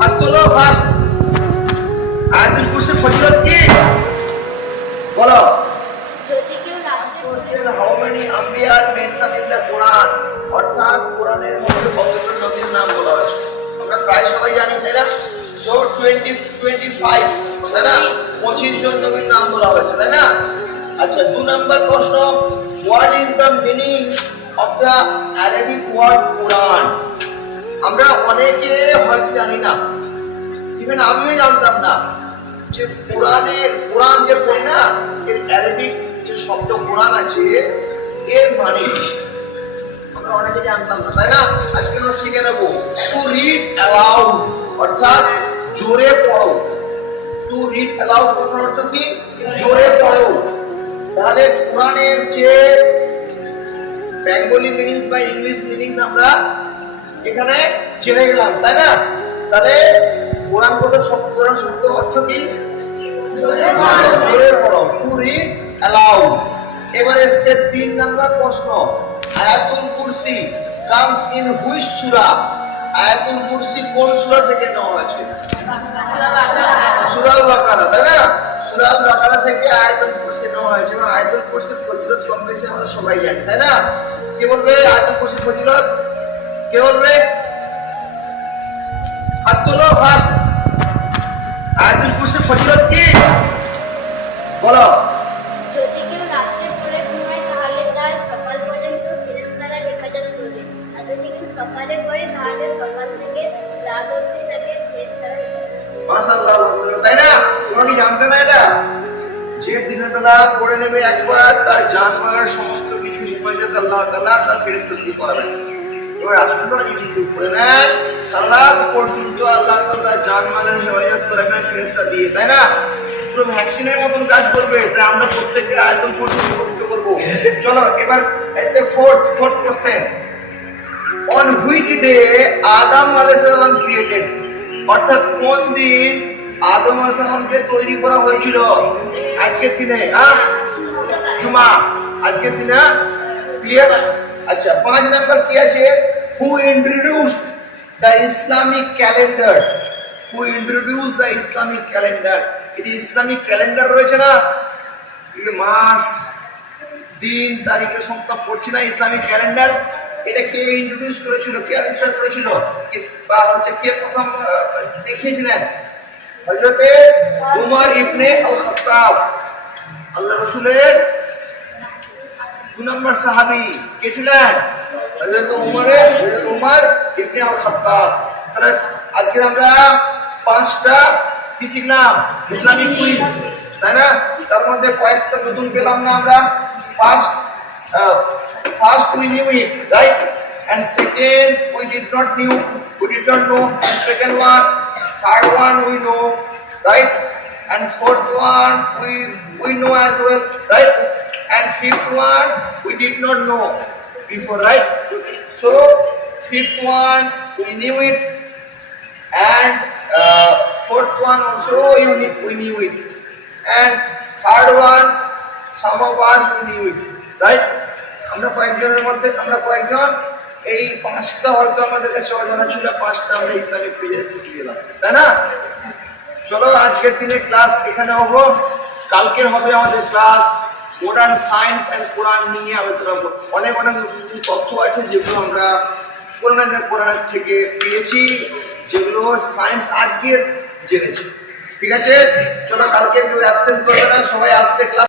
হাত তোলো ফার্স্ট। আয়াতুল কুরসির ফজিলত কি বলো? যদি কেউ রাত্রে হাউ মেনি আম্বিয়া আর মেনশন ইন দ্য কোরআন, অর্থাৎ কোরআনের মধ্যে কতজন নবীর নাম বলা হয়েছে আমরা প্রায় সবাই জানি, তাই না? সো 25, তাই না? 25 জন নবীর নাম বলা হয়েছে, তাই না? আচ্ছা, 2 নম্বর প্রশ্ন, what is the meaning of the Arabic word Quran? আমরা অনেকে হয়তো জানি না, ইভেন আমিও জানতাম না যে কোরআন যে পড়ি না, এর অ্যারাবিক যে শব্দ কোরআন আছে এর মানে আমরা অনেকে জানতাম না, তাই না? আজকে আমরা শিখে নেবো। টু রিড অ্যালাউড অর্থাৎ জোরে পড়ো। টু রিড অ্যালাউড কথার অর্থ কি? জোরে পড়ো। তাহলে কোরআনের যে বেঙ্গলি মিনিংস বা ইংলিশ মিনিংস আমরা এখানে জেনে গেলাম, তাই না? তাহলে কোরআন শব্দ অর্থ কি? জোরে পড়ো, টু রিড অ্যালাউড। এবারে এসছে 3 নম্বর প্রশ্ন, আয়াতুল কুরসি কামস ইন হুইচ সূরা? আয়াতুল কুরসি কোন সূরা থেকে নেওয়া হয়েছে? সূরা আল-বাকারা, তাই না? সূরা আল-বাকারা থেকে আয়াতুল কুরসি নেওয়া হয়েছে এবং আয়াতুল কুরসির ফজিলত কম বেশি আমরা সবাই জানি, তাই না? কে বলবে আয়াতুল কুরসির ফজিলত? কে বলবে? হাত তোলো ফার্স্ট। আয়াতুল কুরসির ফজিলত কি বলো? যদি কেউ রাত্রে পড়ে ঘুমায় তাহলে তার সকাল পর্যন্ত ফেরেশতারা হেফাজত করবে, আর যদি কেউ সকালে পড়ে তাহলে সকাল থেকে রাত অবধি তাকে ফেরেশতারা হেফাজত করবে। মাশাআল্লাহ, তাই না? তোমরা কি জানতে না এটা? যে দিনের বেলা পড়ে নেবে একবার, তার জানমালের সমস্ত কিছু হেফাজত আল্লাহ তাআলা তার ফেরেশতা দিয়ে করাবেন। এবার রাত্রিবেলা যদি কেউ পড়ে নেয়, সারা রাত পর্যন্ত আল্লাহ তাআলা তার জানমালের হেফাজত করাবেন ফেরেশতা দিয়ে, তাই না? পুরো ভ্যাকসিনের মতন কাজ করবে। তাই আমরা প্রত্যেককে আয়াতুল কুরসি মুখস্থ করব। চলো এবার এসে fourth question, on which day Adam আলাইহিস সালাম ক্রিয়েটেড? অর্থাৎ কোন দিন আদম আলাইহিস সালামকে তৈরি করা হয়েছিল? আজকের দিনে, জুমা, আজকের দিনে, ক্লিয়ার? আচ্ছা, 5 নাম্বার কি আছে? Who introduced the Islamic calendar? Who introduced the Islamic calendar? এই ইসলামিক ক্যালেন্ডার রয়েছে না, মাস দিন তারিখের সংখ্যা পড়ছি না, ইসলামিক ক্যালেন্ডার, এটা কে ইন্ট্রোডিউস করেছিল, কে আবিষ্কার করেছিল, বা হচ্ছে কে প্রথম দেখিয়েছিলেন? হযরতে উমর ইবনে আল খাত্তাব, আল্লাহ রাসূলের 2 নম্বর সাহাবী কে ছিলেন? হযরতে উমর ইবনে আল খাত্তাব। তাহলে আজকে আমরা 5টা কি শিখলাম? ইসলামিক কুইজ, তাই না? তার মধ্যে কয়েকটা নতুন পেলাম না আমরা? First we knew it, right? And second we did not know. And second one, third one we know, right? And fourth one we know as well, right? And fifth one we did not know before, right? So fifth one we knew it, and fourth one also we knew it, and third one some of us we knew it, right? আমরা কয়েকজন এই 5টা হয়তো আমাদের কাছে অজানা ছিল, 5টা আমরা ইসলামিক পেজে শিখে গেলাম, তাই না? চলো আজকের দিনে ক্লাস এখানে হবো। কালকের হবে আমাদের ক্লাস মডার্ন সায়েন্স এন্ড কোরআন নিয়ে আলোচনা করব। অনেক তথ্য আছে যেগুলো আমরা কোরআনের থেকে পেয়েছি, যেগুলো সায়েন্স আজকের জেনেছি। ঠিক আছে, চলো কালকে কেউ অ্যাবসেন্ট করবে না, সবাই আজকে ক্লাস